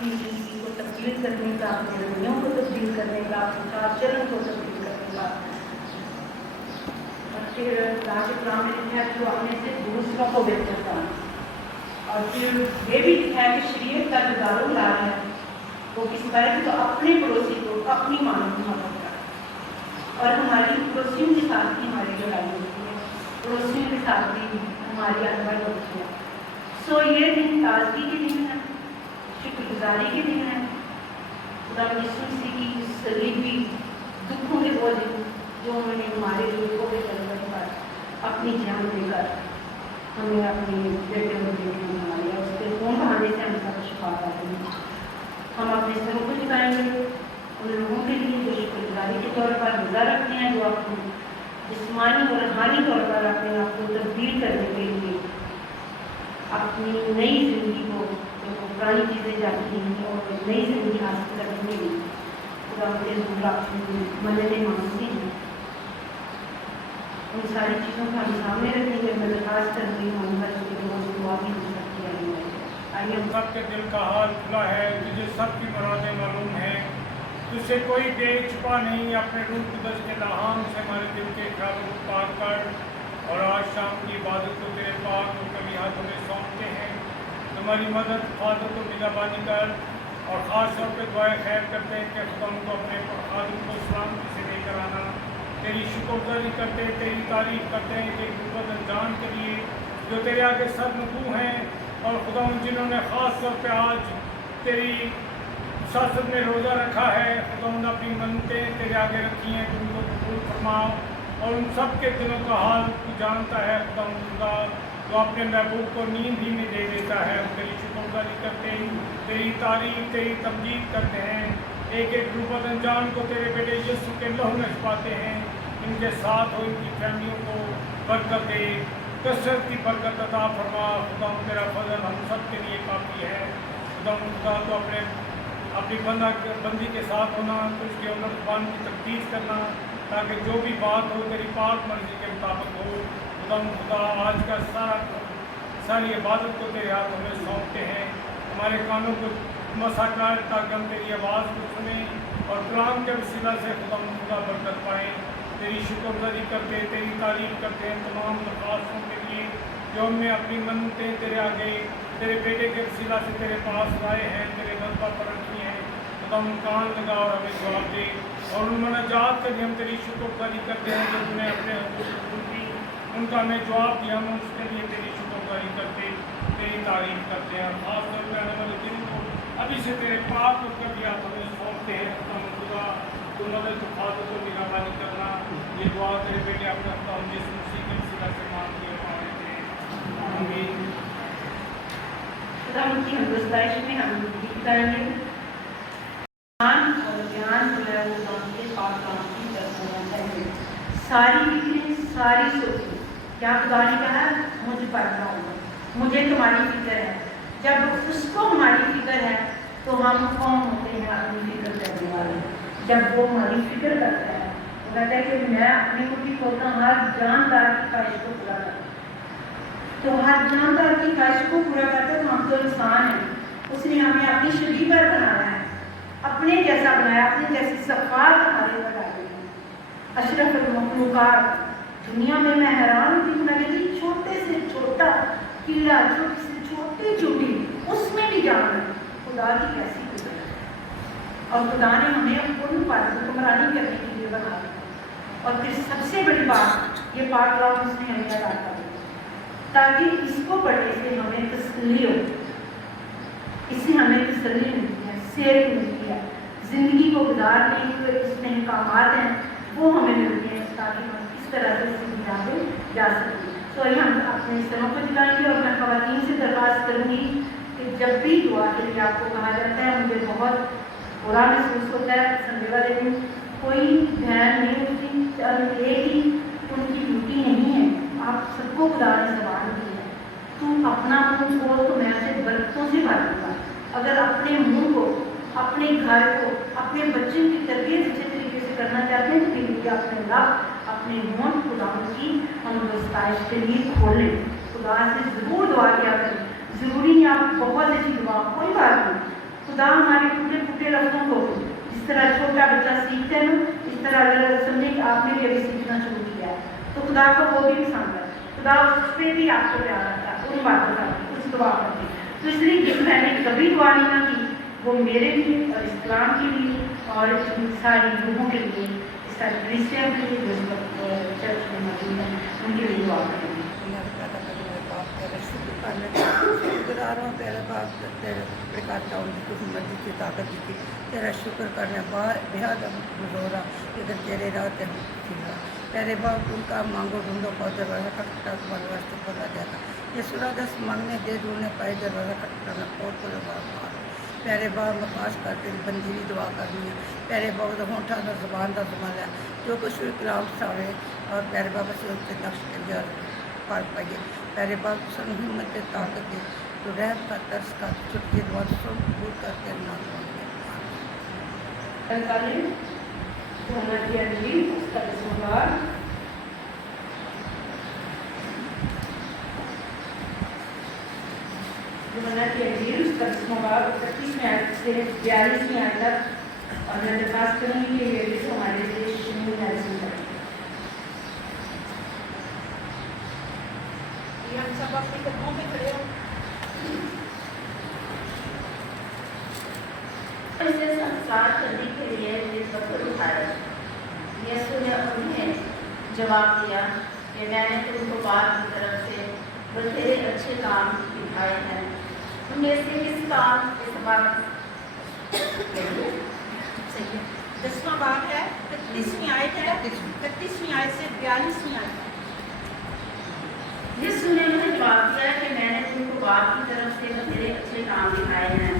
اپنی زندگی کو تبدیل کرنے کا، اپنے رویوں کو تبدیل کرنے کا، اپنے چال چلن کو تبدیل کرنے کا. اور پھر راج اکرام نے لکھا جو اپنے سے دوسروں کو بہتر تھا. اور پھر یہ بھی لکھا ہے کہ شریعت کا جو دارالعلوم ہے وہ کس پر ہے تو اپنے پڑوسی کو اپنی مانو محبت کا. اور ہماری پڑوسیوں کے ساتھ بھی ہماری لڑائی ہوتی ہے، پڑوسیوں کے ساتھ بھی ہماری انبڑ ہوتی ہے. سو یہ دن تازگی کے دن ہے، شکر گزاری کے دن ہے. خدا یسوع مسیح کی صلیبی دکھوں کے وہ دن جو انہوں نے ہمارے لیے کو پر اپنی جان دے کر ہمیں اپنے بیٹے اور بیٹیوں میں بنایا. اس کے خون بہانے سے ہم سب شفا پاتے ہیں. ہم اپنے سروں کو جھکائیں گے ان لوگوں کے لیے جو شکر گزاری کے طور پر روزہ رکھتے ہیں، جو اپنی جسمانی اور روحانی طور پر اپنے آپ کو تبدیل کرنے کے لیے اپنی نئی زندگی کو پرانی چیزیں جاتی ہیں اور نئی زندگی حاصل کرنے کے لیے خدا کے حضور اپنی مددیں مانگتی ہیں. ان ساری چیزوں کو ہم سامنے رکھیں گے. میں درخواست کرتی ہوں ہم بچوں کے لوگوں سے دعا بھی ہو سکتی ہے. آئیے ہم سب کے دل کا حال کھلا ہے، تجھے سب کی مرادیں معلوم ہیں، تجھ سے کوئی بے چھپا نہیں. اپنے روح قدس کے الہام سے ہمارے دل کے خیالوں کو پاک کر. اور آج شام کی عبادت کو تیرے پاک اور کبھی ہاتھوں میں سونپتے ہیں. ہماری مدد حفاظت و نگہبانی کر. اور خاص طور پہ دعائیں خیر کرتے ہیں کہ خدا ان کو اپنے خادم کو سلامتی سے لے کر آنا. تیری شکر گزاری کرتے ہیں، تیری تعریف کرتے ہیں کہ غربت انجان کے لیے جو تیرے آگے سر نکو ہیں. اور خدا جنہوں نے خاص طور پہ آج تیری سیاست میں روزہ رکھا ہے، خدا نے اپنی منتیں تیرے آگے رکھی ہیں، تم کو قبول فرماؤ. اور ان سب کے دلوں کا حال تو جانتا ہے خدا تو اپنے محبوب کو نیند ہی میں دے دیتا ہے. ہم تیری شکر گزاری کرتے ہیں، تیری تعریف تیری تمجید کرتے ہیں. ایک ایک غربت انجان کو تیرے بیٹے یسوع کے لہو میں چھپاتے ہیں. ان کے ساتھ ہو، ان کی فیملیوں کو برکت دے، کثرت کی برکت عطا فرما. خدا تیرا فضل ہم سب کے لیے کافی ہے. خدا تو اپنی بندی کے ساتھ ہونا، تو اس کے عمر زبان کی تقدیس کرنا تاکہ جو بھی بات ہو تیری پاک مرضی کے مطابق ہو. خدا آج کا ساری عبادت کو تیرے ہاتھوں میں سونپتے ہیں. ہمارے کانوں کو مسا کر تاکہ ہم تیری آواز کو سنیں اور کلام کے وسیلہ سے خدا برکت پائیں. تیری شکر گزاری کرتے، تیری تعریف کرتے ہیں تمام درخواستوں کے لیے جو ہم نے اپنی منتیں تیرے آگے تیرے بیٹے کے وسیلہ سے تیرے پاس لائے ہیں، تیرے مذبح پر رکھی ہیں. خدا ان کان لگا اور ہمیں جواب دے. اور ان مناجات کے لیے ہم تیری شکر گزاری کرتے ہیں جو تم نے اپنے حضور کی ان کا ہمیں جواب دیا. ہم اس کے لیے تیری شکر گزاری کرتے، تیری تعریف کرتے ہیں. اور خاص طور پہ آنے والے دن کو ابھی سے تیرے پاک اور کبھی ہاتھ ہمیں سونپتے ہیں. خدا تو مدد حفاظت و نگہبانی کرنا. یہ دعا تیرے بیٹے اپنے یسوع مسیح کے وسیلہ سے مانگ کے پانے تھے. آمین. خدا ان کی ہمدردائش میں ہم کریں گے. اور جان جو ہے وہ کام کے پاک کام کی طرف ہونا چاہیے. ساری فکریں ساری سوچیں کیا خدا نے کہا مجھ پر ہوگا، مجھے تمہاری فکر ہے. جب اس کو ہماری فکر ہے تو ہم کون ہوتے ہیں اپنی فکر کرنے والے. جب وہ ہماری فکر کرتا ہے وہ کہتا ہے کہ میں اپنے کو بھی کھولتا ہوں ہر جاندار کی خواہش کو پورا کرتا ہوں. تو ہر جاندار کی خواہش کو پورا کرتا ہے. تو ہم تو انسان ہیں، اس نے ہمیں اپنی شبیہ پر بنایا ہے، اپنے جیسا بنایا، اپنے جیسی صفات ہمارے پر ڈالی ہے. اشرف المخلوقات. دنیا میں حیران ہوتی ہوں، میں کہتی چھوٹے سے چھوٹا قلعہ، چھوٹی سے چھوٹی چوٹی اس میں بھی جان ہے. خدا کی کیسی قدرت ہے. اور خدا نے ہمیں ان پر حکمرانی کرنے کے لیے بنایا. اور پھر سب سے بڑی بات یہ پاک کلام اس نے ہمیں ادا کر دیا تاکہ اس کو پڑھنے سے ہمیں تسلی ہو. اس سے ہمیں تسلی ملتی ہے، صحت ملتی ہے، زندگی کو گزارنے کے اس میں احکامات ہیں وہ ہمیں ملتے ہیں تاکہ ہم اس طرح سے زندگی آگے جا سکیں. تو ہم اپنے سروں کو جھکائیں گے. اور میں خواتین سے درخواست کروں گی کہ جب بھی دعا کے لیے آپ کو کہا جاتا ہے، مجھے بہت برا محسوس ہوتا ہے سنڈے والے دن کوئی بہن نہیں ہوتی، ایک ہی ان کی ڈیوٹی نہیں ہے. آپ سب کو خدا نے زبان دی ہے. تم اپنا منہ کھول تو میں اسے برکتوں سے بھر دوں گا. اگر اپنے منہ کو، اپنے گھر کو، اپنے بچوں کی تربیت اچھے طریقے سے کرنا چاہتے ہیں تو لیے اپنے رب اپنے منہ خدا کی ہم ستائش کے لیے کھولیں. خدا سے ضرور دعا کیا کریں. ضروری نہیں آپ بہت اچھی دعا، کوئی بات نہیں. خدا खुदा हमारे टूटे फूटे लफ्ज़ों को जिस तरह छोटा बच्चा सीखते हैं इस तरह अगर समझे कि आपने भी अभी सीखना शुरू किया है तो खुदा को वो भी पसंद है। खुदा उस पर भी आपको प्यार आता है उन बातों का उस दुआ करके। तो इसलिए जब मैंने कभी दुआ नहीं ना की वो मेरे लिए और इस्लाम के लिए और इन सारी लोगों के लिए सारे क्रिश्चियन के लिए जो चर्च में मौजूद हैं उनके लिए दुआ करेंगे। शुक्र तेरे बाप तेरे प्रकाशा उनकी कुछ मर्जी की ताकत दी तेरा शुक्र करने बेहद गुजोरा इधर तेरे राह तेरे बाप उनका मांगो ढूंढो पाओ दरवाजा खटखटा तुम्हारे वास्ते खोला जाएगा। ये सुरा दस मांगने दे ढूंढने पाए दरवाजा खटखटाना और खोलो बाप प्यारे बाप मकाश कर तेरी बंदी भी दुआ करनी है प्यारे बाप का होठा का जुबान का संभाला जो कुछ भी कलाम चाहे और प्यारे बाबा से उसके नक्श के लिए पार पाइए प्यारे बाप सन हिम्मत ताकत दे तो रहम का तरस का छुट्टी दुआ सब दूर करके नाम की अंजीर उसका मुबारक 31 आयत से 42 आयत तक और मैं दरखास्त करूँगी कि ये भी हमारे देश में हासिल करें। हम सब अपने कदमों पे खड़े हो। इसे संसार करने के लिए पत्थर उठाया। यीशु ने उन्हें जवाब दिया कि मैंने तुमको बाप की तरफ से बथेरे अच्छे काम दिखाए हैं उनमें से किस काम इस बात 10वां बाब है 31वीं आयत है 31वीं आयत से 42वीं आयत। यीशु ने उन्हें जवाब दिया कि मैंने तुमको बाप की तरफ से बथेरे अच्छे काम दिखाए हैं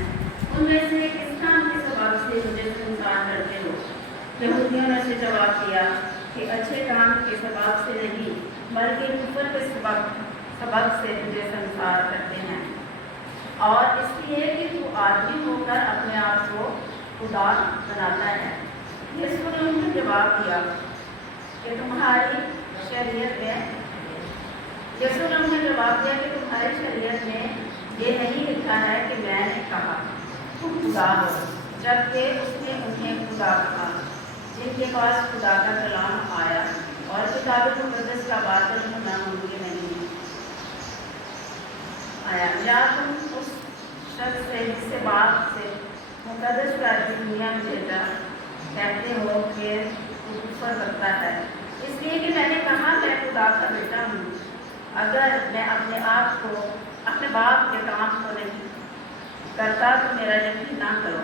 उनमें से किस काम के सबब से मुझे संसार करते हो। यहूदियों ने उसे जवाब दिया कि अच्छे काम के सबब से नहीं बल्कि कुफर के सबब से मुझे संसार करते हैं और इसलिए कि तू आदमी होकर अपने आप को खुदा बनाता है। यीशु ने उन्हें जवाब दिया कि तुम्हारी शरीयत में यीशु ने उन्हें जवाब दिया कि तुम्हारी शरीयत में ये नहीं लिखा है कि मैंने कहा तुम खुदा हो जबकि उसने उन्हें खुदा कहा जिनके पास खुदा का कलाम आया और किताब मुक़द्दस का बातिल होना मुमकिन नहीं आया। या तुम उस शख्स से जिससे बाप से मुक़द्दस करके दुनिया में भेजा कहते हो कि ऊपर करता है इसलिए कि मैंने कहा मैं खुदा का बेटा हूँ। अगर मैं अपने आप को अपने बाप के काम को नहीं करता तो मेरा यकीन ना करो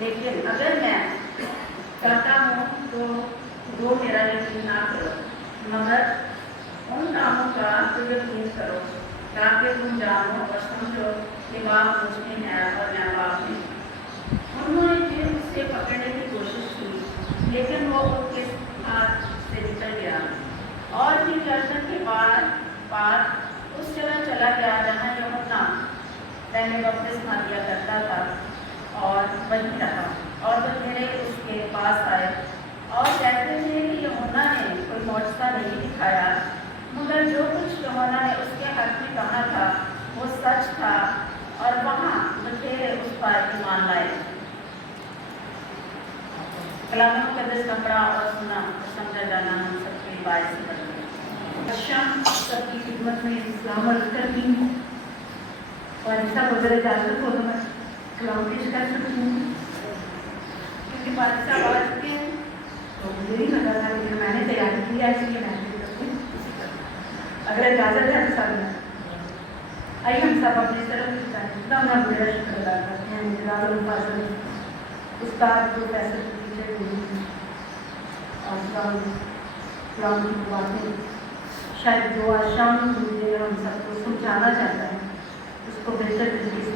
लेकिन अगर मैं करता हूँ तो वो मेरा यकीन ना करो मगर उन कामों का तो यकीन करो ताकि तुम जानो और समझो कि बाप मुझ में है और मैं बाप में। उन्होंने फिर उससे पकड़ने की कोशिश की लेकिन वो उनके हाथ से निकल गया और फिर दर्शन के पार उस जगह चला गया जहाँ यूहन्ना पहले बपतिस्मा दिया करता था और वहीं रहा और बथेरे उसके पास आए और कहते थे कि यूहन्ना ने कोई मौजज़ा नहीं दिखाया मगर जो कुछ यूहन्ना ने उसके हक़ में कहा था वो सच था और वहाँ बथेरे उस पर ईमान लाए। कलाम मुक़द्दस का पढ़ा और सुना समझा जाना हम सबके बायस है। शाम सबकी खिदमत में इस्लाम अर्ज़ करती हूँ और सब अगर इजाज़त हो तो मैं कलाम पेश कर सकती हूँ क्योंकि बादशाह आ चुके हैं तो मुझे नहीं लगा था लेकिन मैंने तैयारी की है इसलिए मैं भी करती हूँ अगर इजाज़त है तो सब आइए हम सब अपनी तरफ से अपना बड़ा शुक्र अदा करते हैं मेरा उस्ताद प्रोफेसर टीचर और कलाम की बातें शायद जो आज शाम मुझे हम सबको समझाना चाहता है उसको बेहतर तरीके से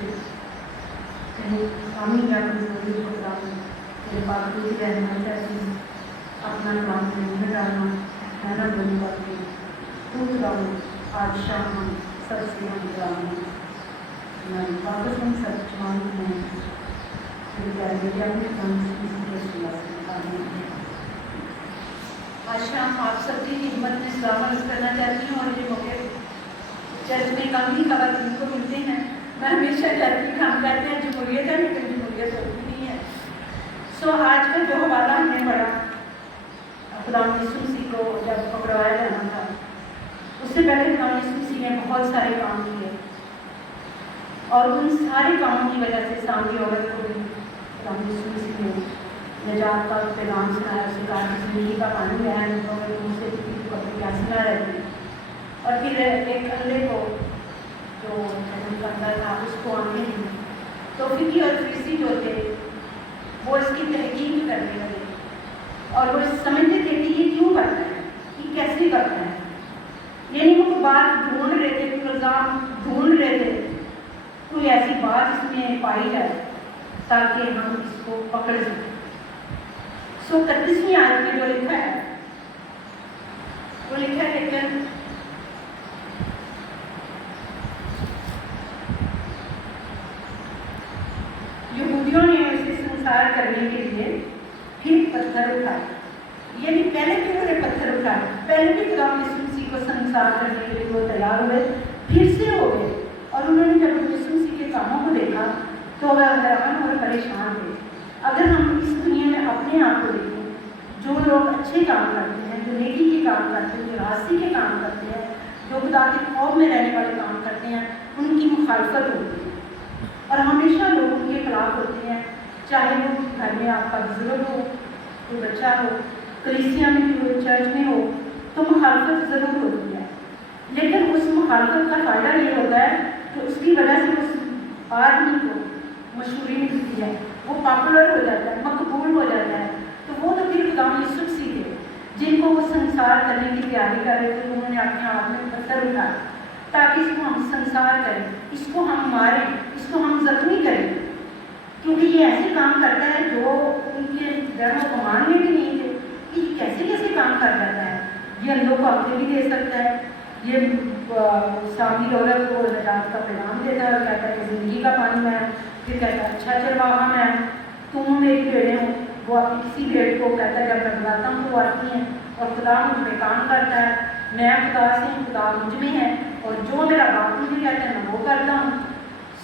कहीं कमी या कमजोरी को मेरे पास दूसरी रहना चाहती हूँ अपना काम में डालना मेहनत बनी बात पूछ रहा हूँ आज शाम हम सबसे हम ग्रामीण मैं वापस हम सब जवान हैं आज शाम आप सबकी खिदमत में सलाम अर्ज़ करना चाहती हूँ और ये मौके चर्च में कम ही खवातीन को मिलते हैं। मैं हमेशा कहती हूँ हम कहते हैं जमहूरियत है लेकिन जमहूरियत सो आज का जो हवाला हमने पढ़ा, खुदा यीशु मसीह को जब पकड़वाया जाना था, उससे पहले खुदा यीशु मसीह ने बहुत सारे काम किए, और उन सारे कामों की वजह से सामरी औरत को भी खुदा यीशु मसीह ने निजात का पैगाम सुनाया, उसे कहा कि जिंदगी का पानी बहन मुझसे कभी प्यास ना रहती। और फिर एक अंधे को जो करता था उसको आने दी। तो फिकी और फरीसी जो थे वो इसकी तहकीक करने लगे, और वो समझते थे कि ये क्यों करता है, ये कैसे करता है, यानी वो बात ढूंढ रहे थे, कोई इल्ज़ाम ढूंढ रहे थे, कोई ऐसी बात इसमें पाई जाए ताकि हम इसको पकड़ सकें। सो 31वीं आयत में जो लिखा है वो लिखा है, लेकिन यहूदियों ने उसे संसार करने के लिए फिर पत्थर उठाए, यानी पहले भी उन्होंने पत्थर उठाए, पहले भी खुदा यीशु मसीह को संसार करने के लिए वो तैयार हुए, फिर से हो गए, और उन्होंने जब यीशु मसीह के कामों को देखा तो वह हैरान और परेशान थे। अगर हम इस दुनिया में अपने आप को देखें, जो लोग अच्छे काम करते हैं, जो नेकी के काम करते हैं, जो रास्ते के काम करते हैं, जो खुदा के खौफ में रहने वाले काम करते हैं, उनकी मुखालफत होती है और हमेशा लोग उनके खिलाफ होते हैं, चाहे वो घर में आपका बुजुर्ग हो, कोई बच्चा हो, कलीसिया में भी हो, चर्च में हो, तो मुखालफत ज़रूर होती है। लेकिन उस मुखालफत का फ़ायदा ये होता है कि उसकी वजह से उस आदमी को मशहूरी मिलती है, वो पॉपुलर हो जाता है, मकबूल हो जाता है। तो वो तो फिर खुदा यीशु मसीह थे जिनको वो संसार करने की तैयारी कर रहे थे, उन्होंने अपने आप में पत्थर उठाया ताकि इसको हम संसार करें, इसको हम मारें, इसको हम जख्मी करें, क्योंकि ये ऐसे काम करता है जो उनके धर्म गुमान में भी नहीं थे कि कैसे कैसे काम कर जाता है। ये अंधों को आंखें भी दे सकता है, ये सामरी औरत को निजात का पैगाम देता है और कहता है कि जिंदगी का पानी मैं, फिर कहता है अच्छा चरवाहा मैं, तुम मेरी भेड़ें हो। वो अपनी किसी भेड़ को कहता है जब मैं बुलाता हूँ तो वो आती हैं और खुदा मुझ में काम करता है, मैं खुदा से हूँ, खुदा मुझ में है, और जो मेरा बाप मुझे कहता है मैं वो करता हूँ।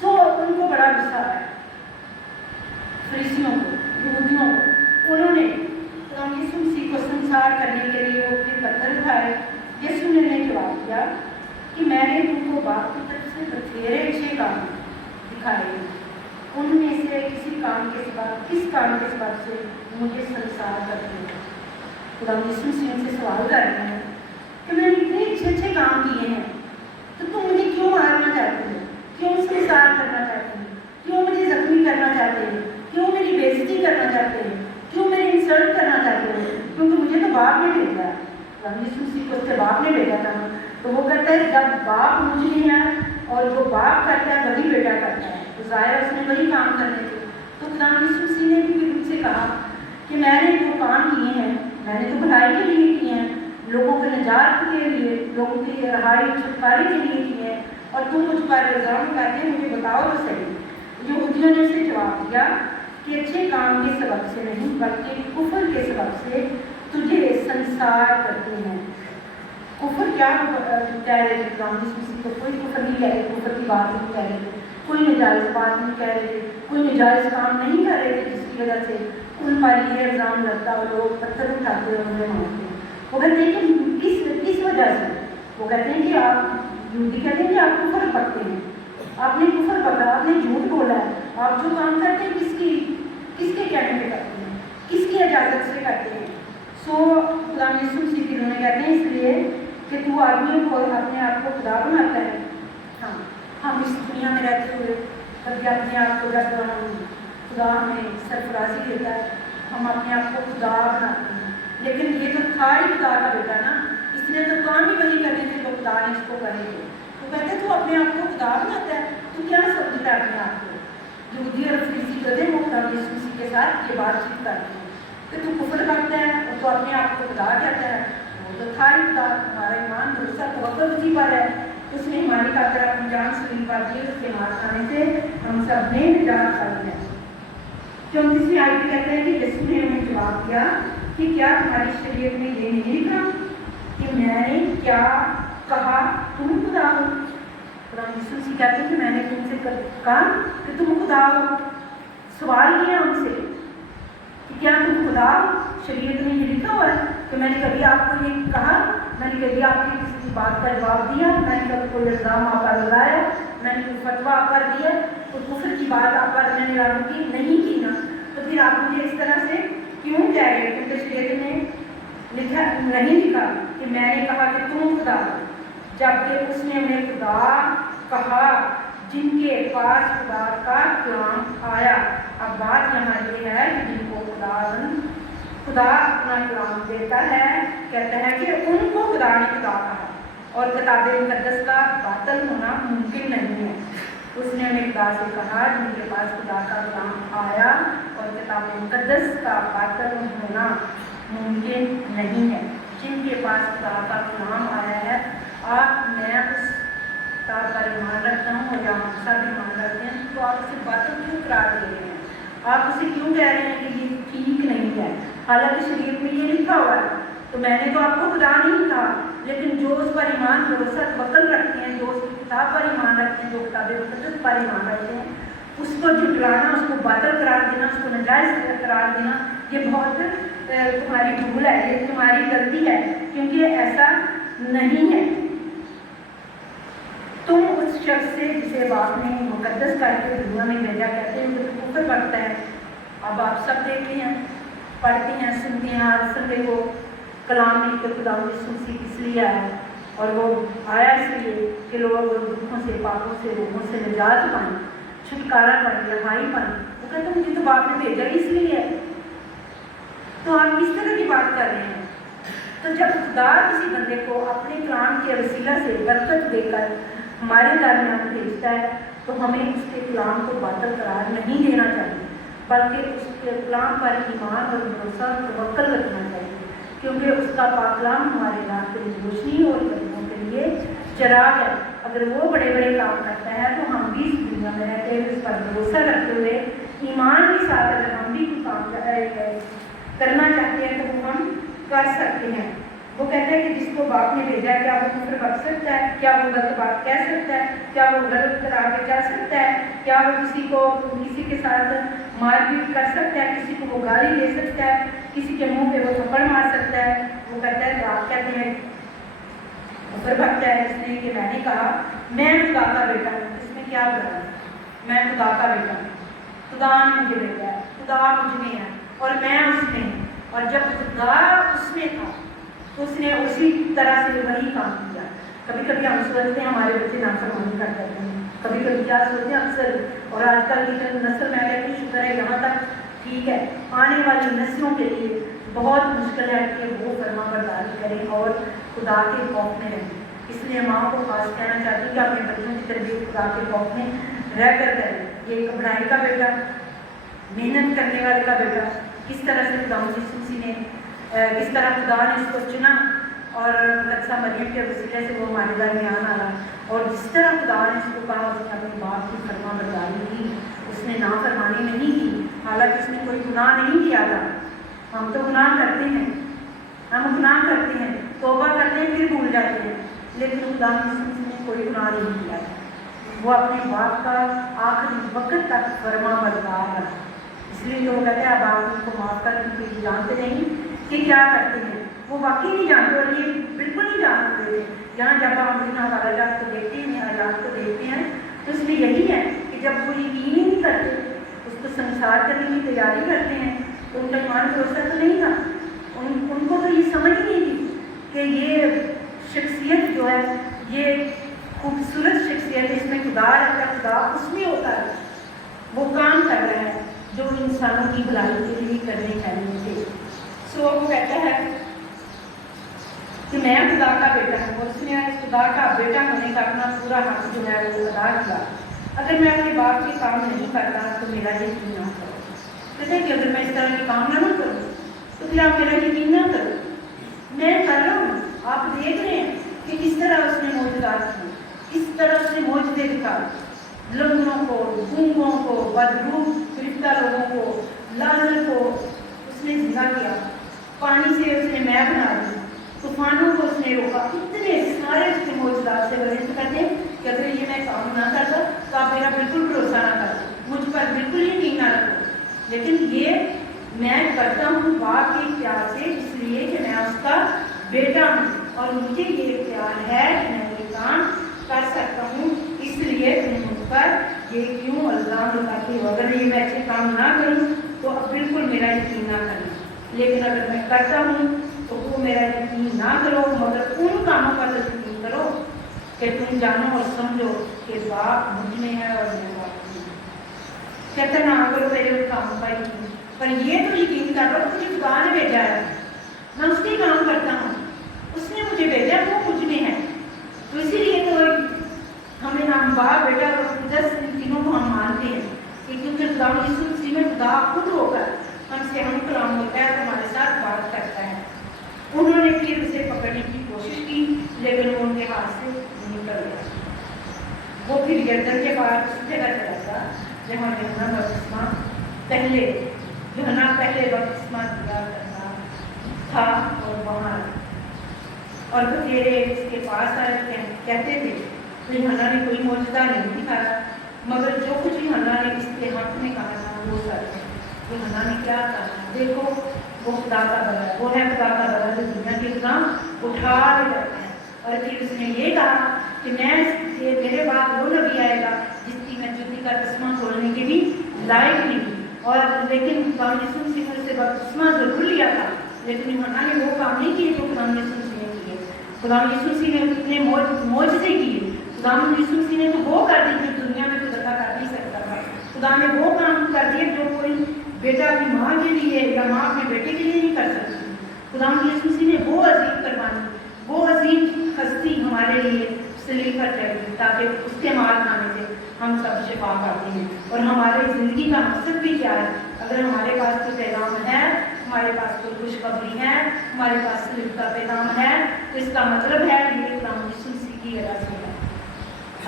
सो उनको बड़ा गुस्सा आया, फरीसियों को, यहूदियों को। उन्होंने यीशु मसीह को संसार करने के लिए वो फिर पत्थर उठाए। यीशु ने जवाब दिया कि मैंने तुमको बाप की तरफ से बथेरे अच्छे काम दिखाए, उनमें से किसी काम के सबब, किस काम के सबब से मुझे संसार करते हैं। खुदा यीशु मसीह से सवाल कर रहे हैं कि मैंने इतने अच्छे अच्छे काम किए हैं, तो तुम मुझे क्यों मारना चाहते हो, क्यों संसार करना चाहते हो, क्यों मुझे जख्मी करना चाहते हो, क्यों मेरी बेइज्जती करना चाहते हो, क्यों मेरी इंसल्ट करना चाहते हो, क्योंकि मुझे तो बाप ने भेजा, यीशु मसीह को उसके बाप ने भेजा था। तो वो कहता है जब बाप मुझ में है और जो बाप करता है वही बेटा करता है, तो ज़ाहिर उसने वही काम करने थे। तो खुदा यीशु मसीह ने भी फिर उनसे कहा कि मैंने जो काम किए हैं मैंने तो भलाई के लिए किए हैं, लोगों के निजात के लिए, लोगों की रहाई छुटकारे के लिए किए हैं, और तुम मुझ पर इल्ज़ाम करते हैं, मुझे बताओ तो सही। यहूदियों ने उसे जवाब दिया कि अच्छे काम के सबब से नहीं बल्कि कुफर के सबब से तुझे संसार करते हैं। कुफर क्या कह रहे थे? को कोई कुफर नहीं कह रहे, कुफर की बात नहीं कह रहे थे, कोई नजायज़ बात नहीं कह रहे थे, कोई नजायज़ काम नहीं कर रहे थे जिसकी वजह से उन पर ये इल्ज़ाम लगता और लोग पत्थर उठाते और उन्हें मारते। वो कहते हैं कि किस वजह से? वो कहते हैं कि आप यहूदी कहते हैं कि आप कुफर पकते हैं, आपने कुफर पकड़ा, आपने झूठ बोला है, आप जो काम करते हैं किसके कहने पे करते हैं, किसकी इजाज़त से करते हैं। सो खुदा यीशु मसीह उन्होंने कहते हैं इसलिए कि तू आदमी को अपने आप को खुदा बनाता है। हाँ, हम इस दुनिया में रहते हुए कभी अपने आप को जब खुदा हमें सरफराजी देता है हम अपने आप को खुदा बनाते हैं, लेकिन ये तो था ही खुदा का बेटा ना, इसने तो काम ही वही करने थे जो खुदा ने इसको करे थे। तो कहते तू अपने आप को खुदा बनाता है, तू क्या समझता है अपने आप को? यहूदी और फरीसी जो थे वो खुदा यीशु मसीह के साथ ये बातचीत करते हैं कि तू कुफर करता है और तो अपने आप को खुदा कहता है। वो तो था ही खुदा, हमारा ईमान भरोसा तवक्कुल उसी पर है, उसने हमारी खातिर अपनी जान सलीम पर दी, उसके हाथ खाने से हम सब ने निजात पाई है। 34वीं आयत में कहते हैं कि यीशु ने उन्हें जवाब दिया कि क्या तुम्हारी शरीयत में ये नहीं लिखा कि मैंने क्या कहा तुम खुदा हो? यीशु से कहते हैं कि मैंने तुमसे कहा कि तुम खुदा हो। सवाल किया हमसे कि क्या तुम खुदा हो? शरीयत में ये लिखा हुआ है कि मैंने कभी आपको ये कहा, मैंने कभी आपकी किसी की बात का जवाब दिया, मैंने कभी कोई इल्ज़ाम आप पर लगाया, मैंने कोई फतवा आप पर दिया, कोई कुफ्र की बात आप पर मैंने लागू की नहीं की ना, तो फिर आप मुझे इस तरह से क्यों कह रहे हैं? क्योंकि शरीयत ने लिखा नहीं लिखा कि मैंने कहा कि तुम खुदा हो, जबकि उसने उन्हें खुदा कहा जिनके पास खुदा का कलाम आया। अब बात यहाँ ये है कि जिनको खुदा अपना कलाम देता है, कहता है कि उनको खुदा ने खुदा कहा, और किताब मुकद्दस का बातिल होना मुमकिन नहीं है। उसने उन्हें खुदा से कहा जिनके पास खुदा का कलाम आया, और किताब मुकद्दस का बातिल होना मुमकिन नहीं है। जिनके पास खुदा का कलाम आया है, आप मैं उस किताब पर ईमान रखता हूँ और जहाँ हम सब ईमान रखते हैं, तो आप उसे बातिल क्यों करार दे रहे हैं? आप उसे क्यों कह रहे हैं कि ये ठीक नहीं है? हालांकि शरीयत में ये लिखा हुआ है। तो मैंने तो आपको खुदा नहीं कहा, लेकिन जो उस पर ईमान भरोसा तवक्कुल रखते हैं, जो उसकी किताब पर ईमान रखते हैं, जो किताब मुकद्दस पर ईमान रखते हैं, उसको झुटलाना, उसको बातिल करार देना, उसको नाजायज़ करार देना, ये बहुत तुम्हारी भूल है, ये तुम्हारी गलती है, क्योंकि ऐसा नहीं है। तुम उस शख्स से जिसे बाप ने मुकद्दस करके दुनिया में भेजा कहते हैं जो कुफर करता है। अब आप सब देखते हैं, पढ़ते हैं, सुनते हैं, हर संडे को कलाम में कि खुदा यीशु किस लिए आया, और वो आया इसलिए कि लोग दुखों से, पापों से, रोगों से निजात पाएँ, छुटकारा पाएँ, रहाई पाएँ। वो कहते हैं मुझे तो बाप ने भेजा इसलिए है। तो आप किस तरह की बात कर रहे हैं? तो जब खुदा किसी बंदे को अपने कलाम के वसीला से बरकत देकर हमारे दरमियान भेजता है, तो हमें उसके कलाम को बातिल करार नहीं देना चाहिए, बल्कि उसके कलाम पर ईमान और भरोसा तवक्कुल रखना चाहिए, क्योंकि उसका पाक कलाम हमारे रास्ते में रोशनी और कदमों के लिए चिराग है। अगर वो बड़े बड़े काम करता है, तो हम भी इस दुनिया में रहते हुए उस पर भरोसा रखते हुए ईमान के साथ अगर हम भी कोई काम करना चाहते हैं, तो वो हम कर सकते हैं। वो कहते हैं कि जिसको बाप ने भेजा है, क्या वो कुफ्र कर सकता है? क्या वो गलत बात कह सकता है? क्या वो गलत तरह के जा सकता है? क्या वो किसी के साथ मारपीट कर सकता है? किसी को वो गाली दे सकता है? किसी के मुंह पे वो थप्पड़ मार सकता है? वो कहता है, आप कहते हैं कुफ्र भगता है इसलिए कि मैंने कहा मैं खुदा का बेटा हूँ। इसमें क्या बुरा है? मैं खुदा का बेटा हूँ, खुदा ने मुझे भेजा है, खुदा मुझ में है और मैं उसमें हूँ। और जब खुदा उसमें था, तो उसने उसी तरह से वही काम किया। कभी कभी हम सोचते हैं हमारे बच्चे नाफरमानी करते हैं, कभी कभी क्या सोचते हैं अक्सर, और आजकल की नस्ल में आया कि शुक्र है यहाँ तक ठीक है, आने वाली नस्लों के लिए बहुत मुश्किल है कि वो फरमाबरदारी करें और खुदा के खौफ में रहें। इसलिए माँ को खास कहना चाहती हूँ कि अपने बच्चों की तरबियत खुदा के खौफ में रह कर करें। ये एक पढ़ाई का बेटा, मेहनत करने वाले का बेटा, किस तरह से खुदा यीशु ने किस तरह खुदा ने उसको चुना और मुकद्दसा मरियम के वसीले से वो हमारे दरमियान आया, और जिस तरह खुदा ने उसको कहा उसने अपने बाप की फरमाबरदारी की, उसने नाफरमानी नहीं की। हालांकि उसने कोई गुनाह नहीं किया था। हम तो गुनाह करते हैं, हम गुनाह करते हैं, तौबा करते हैं, फिर भूल जाते हैं, लेकिन खुदा ने कोई गुनाह नहीं किया था। वो अपने बाप का आखिरी वक्त तक फरमाबरदार रहा। इसलिए जो कहते हैं अब आप उनको माफ़ कर, क्योंकि जानते नहीं कि क्या करते हैं। वो वाकई नहीं जानते, और ये बिल्कुल नहीं जानते थे। यहाँ जब हम इन हवालात को देखते हैं, हालात को देखते हैं, तो इसमें यही है कि जब वो यकीन ही नहीं करते, उसको संसार करने की तैयारी करते हैं, तो उनका ईमान भरोसा तो नहीं था। उनको तो ये समझ ही नहीं थी कि ये शख्सियत जो है, ये खूबसूरत शख्सियत है, इसमें खुदा रहता है, खुदा उसमें होता है, वो काम कर रहा है जो इंसानों की भलाई के लिए करने चाहिए थे। सो वो कहता है कि मैं खुदा का बेटा हूँ, और उसने खुदा का बेटा होने का अपना पूरा हक जो है वो अदा किया। अगर मैं अपने बाप के काम नहीं करता तो मेरा यकीन ना करो। कहते हैं कि अगर मैं इस तरह के काम ना करूँ तो फिर आप मेरा यकीन ना करो। मैं कर रहा हूँ, आप देख रहे हैं कि किस तरह उसने मौजूदात की, किस तरह उसने मौजूदे दिखा, लंगड़ों को, गूंगों को, बदरूप गिरफ्ता लोगों को, लाजर को उसने जिंदा किया, पानी से उसने मैं बना दी, तूफानों को उसने रोका। इतने सारे उसके मौजूदात से बने कहते हैं कि अगर ये मैं काम ना करता तो आप मेरा बिल्कुल भरोसा ना करो, मुझ पर बिल्कुल यकीन ना रखो। लेकिन ये میں کرتا ہوں باپ کے اختیار سے، اس لیے کہ میں اس کا بیٹا ہوں اور مجھے یہ اختیار ہے کہ میں یہ کام کر سکتا ہوں، اس لیے تم مجھ پر یہ کیوں الزام لگاتے ہو؟ اگر یہ میں اچھے کام نہ کروں تو اب بالکل میرا یقین نہ کرنا، لیکن اگر میں کرتا ہوں تو وہ میرا یقین نہ کرو، مگر ان کاموں پر یقین کرو کہ تم جانو اور سمجھو کہ باپ مجھ میں ہے اور میں باپ میں ہوں۔ کہتے نہ کرو میرے ان کاموں کا یقین، پر یہ تو یقین کر لو مجھے خدا نے بھیجا ہے، میں اس کے کام کرتا ہوں، اس نے مجھے بھیجا، وہ مجھ میں ہے۔ تو اسی لیے تو ہمیں ہم باپ بیٹا اور قدس ان تینوں کو ہم مانتے ہیں کہ کیونکہ خدا یسوع مسیح میں خدا خود ہو کر ہم سے ہم کلام ہوتا ہے، ہمارے ساتھ بات کرتا ہے۔ انہوں نے پھر اسے پکڑنے کی کوشش کی لیکن وہ ان کے ہاتھ سے نکل گیا۔ وہ پھر یردن کے پار اس جگہ چلا گیا جہاں یوحنا پہلے بپتسمہ دیا کرتا تھا، اور وہاں اور بتیرے اس کے پاس آئے کہتے تھے تو یوحنا نے کوئی معجزہ نہیں دکھایا، مگر جو کچھ یوحنا نے اس کے حق میں کہا تھا وہ سچ ہے۔ یوحنا نے کیا کہا؟ دیکھو وہ خدا کا بڑا ہے، وہ ہے خدا کا بڑا جو دنیا کے کام اٹھا لے جاتا ہے۔ اور پھر اس نے یہ کہا کہ میرے بعد وہ نبی آئے گا جس کی میں جوتی کا تسمہ کھولنے کے بھی لائق نہیں ہوں، اور لیکن خدا یسوع مسیح نے سے بپتسمہ ضرور لیا تھا، لیکن یوحنا نے وہ کام نہیں کیے جو خدا یسوع مسیح نے کیے۔ خدا یسوع مسیح نے اتنے معجزے کیے، خدا یسوع مسیح نے تو وہ کر دی جو دنیا میں کوئی کر نہیں سکتا تھا۔ خدا نے وہ کام کر دیے جو کوئی بیٹا اپنی ماں کے لیے یا ماں اپنے بیٹے کے لیے نہیں کر سکتی۔ خدا یسوع مسیح نے وہ عظیم قربانی، وہ عظیم ہستی ہمارے لیے سلیب پر چڑھی تاکہ اس کے مال کھانے سے ہم سب شفا پاتے ہیں۔ اور ہماری زندگی کا مقصد بھی کیا ہے؟ اگر ہمارے پاس کوئی پیغام ہے، ہمارے پاس کوئی خوشخبری ہے، ہمارے پاس سلیب کا پیغام ہے، تو اس کا مطلب ہے کہ یہ خدا یسوع مسیح کی وجہ سے ہے۔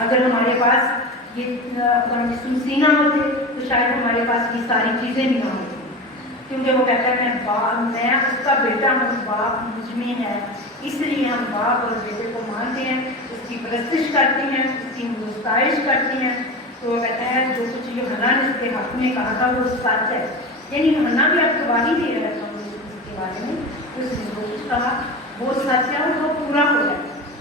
اگر ہمارے پاس یہ خدا یسوع مسیح نہ ہوتے تو شاید ہمارے پاس یہ ساری چیزیں بھی نہ ہوتی، کیونکہ وہ کہتا ہے میں اس کا بیٹا ہوں، باپ مجھ میں ہے، اس لیے ہم باپ اور بیٹے کو مانتے ہیں، اس کی پرستش کرتے ہیں، اس کی ستائش کرتے ہیں۔ تو وہ کہتا ہے جو کچھ یوحنا نے اس کے حق میں کہا تھا وہ سچ ہے، یعنی یوحنا بھی اب گواہی دے رہا تھا اس کے بارے میں، اس نے جو کچھ کہا وہ سچ ہے اور وہ پورا ہو جائے۔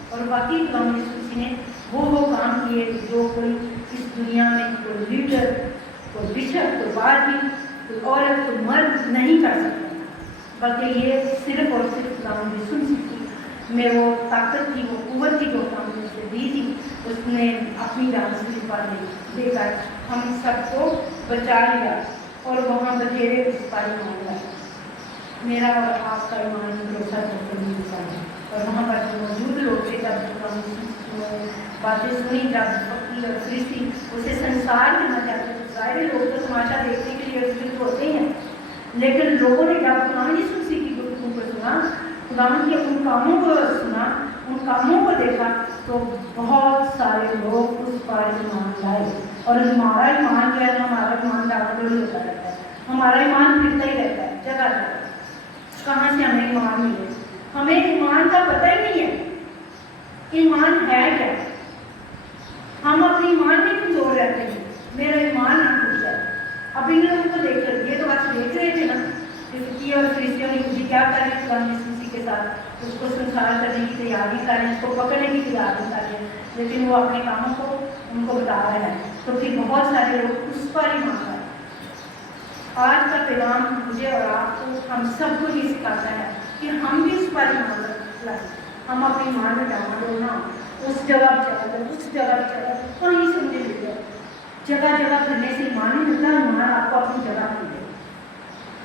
اور باقی خدا یسوع مسیح نے وہ کام کیے جو کوئی اس دنیا میں کوئی لیڈر، کوئی بشپ، کوئی بادی، کوئی عورت، کوئی مرد نہیں کر سکتا، بلکہ یہ صرف اور صرف خدا یسوع مسیح میں وہ طاقت تھی، وہ قوت تھی جو ہم نے اسے دی تھی، اس نے اپنی جان سے پر دے کر ہم سب کو بچا لیا اور وہاں بتیرے اس پر ایمان لایا۔ میرا اور آپ کا ایمان بھروسہ ہوتا ہے، اور وہاں پر جو موجود لوگ تھے جب باتیں سنی، جب فقیر اور فریسی اسے سنسار کرنا چاہتے تھے، ظاہر لوگ تو تماشا دیکھنے کے لیے عزت ہوتے ہیں، لیکن لوگوں نے جب قرآن یسوع مسیح کی گفتگو کو سنا، خدا کے ان کاموں کو سنا، ان کاموں کو دیکھا، تو بہت سارے لوگ اس پر ایمان لائے۔ اور ہمارا ایمان جو ہے، ہمارا ایمان ڈاؤن ہوتا رہتا ہے، ہمارا ایمان پھرتا ہی رہتا ہے جگہ جگہ۔ کہاں سے ہمیں ایمان ملے؟ ہمیں ایمان کا پتہ ہی نہیں ہے ایمان ہے کیا۔ ہم اپنے ایمان میں کمزور رہتے ہیں، میرا ایمان نہ ٹوٹ جائے۔ اب ان لوگوں کو دیکھ کر یہ تو بات دیکھ رہے تھے نا کہ فقیر اور فریسیوں نے مجھے کیا کر رہے ہیں، قرآن یسوع کے ساتھ اس کو سنسار کرنے کی تیاری کر رہے ہیں، اس کو پکڑنے کی تیاری کر رہے ہیں، لیکن وہ اپنے کاموں کو ان کو بتا رہے ہیں۔ تو پھر بہت سارے لوگ اس پر ہی مان رہے ہیں۔ آج کا پیغام مجھے اور آپ کو، ہم سب کو یہ سکھاتا ہے کہ ہم بھی اس پر ایمان رکھیں، ہم اپنے ایمان میں ڈاؤن نہ اس جگہ پہ چلا جائے، اس جگہ پہ چلا جائے، کہیں سے مجھے مل جائے۔ جگہ جگہ پھرنے سے ایمان نہیں ملتا، ایمان آپ کو اپنی جگہ مل جائے۔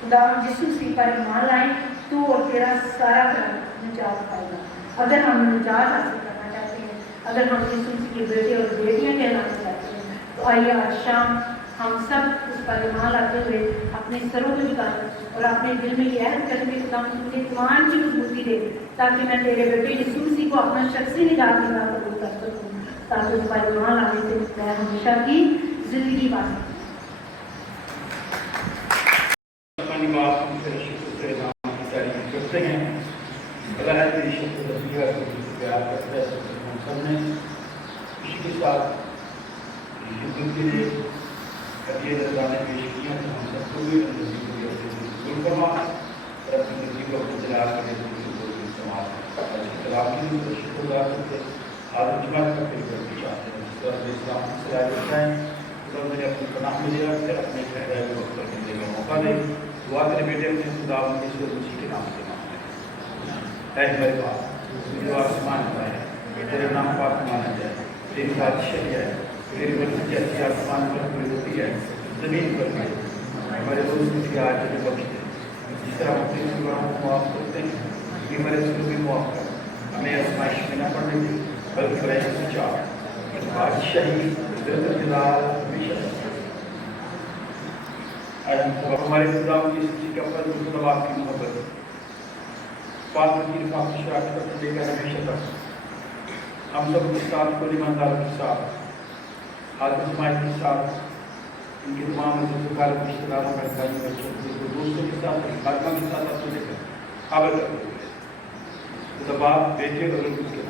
خدا یسوع مسیح پر ایمان لائیں تو اور تیرا سارا کام نجات پائے گا۔ اگر ہم نجات حاصل کرنا چاہتے ہیں، اگر ہم یسوع مسیح کے بیٹے اور بیٹیاں کہلانا چاہتے ہیں، تو آئیے آج شام ہم سب اس پر ایمان لاتے ہوئے اپنے سروں کو جھکائیں اور اپنے دل میں یہ عہد کریں کہ خدا مجھے ایمان کی مضبوطی دے تاکہ میں تیرے بیٹے یسوع مسیح کو اپنا شخصی نجات دلا قبول کر سکوں، تاکہ اس پر ایمان لانے سے میں ہمیشہ کی زندگی پا سکوں۔ اپنی بات ہم سے شکر سے نام کی تعریف کرتے ہیں۔ اللہ ہے تیری شکر رضیہ کو پیار کرتا ہے، ہم سب نے اسی کے ساتھ شکر کے لیے ہدیے نذرانے پیش کیا تو ہم سب کو بھی نصیب ہو گیا۔ अपने ठहराए हुए वक्त पर मिलने का मौका दे। दुआ तेरे बेटे अपने खुदा उसी के नाम से मांगते हैं। ऐ हमारे बाप जो आसमान का है, तेरा नाम पाक माना जाए, तेरी बादशाही है, तेरी मर्जी जैसी आसमान पर पूरी होती है जमीन पर भी। हमारे दोस्त की आज हमें बख्श दे, जिस तरह हम अपने गुनाहों को माफ करते हैं, कि हमारे जुल्म भी माफ कर, हमें आजमाइश में न पड़ने दे, बल्कि बुराई से बचा। बादशाही कुदरत जलाल हमेशा हमारे खुदा की सच्ची का फल मतलब आपकी मोहब्बत पाक की पाक शराब का लेकर हमेशा तक हम सब के साथ खुद ईमानदारों के साथ आदम समाज के साथ इनके तमाम रिश्तेदारों पहचानी बच्चों को दोस्तों के साथ आत्मा के साथ अपने लेकर आवर करते हुए बाप बेटे और उसके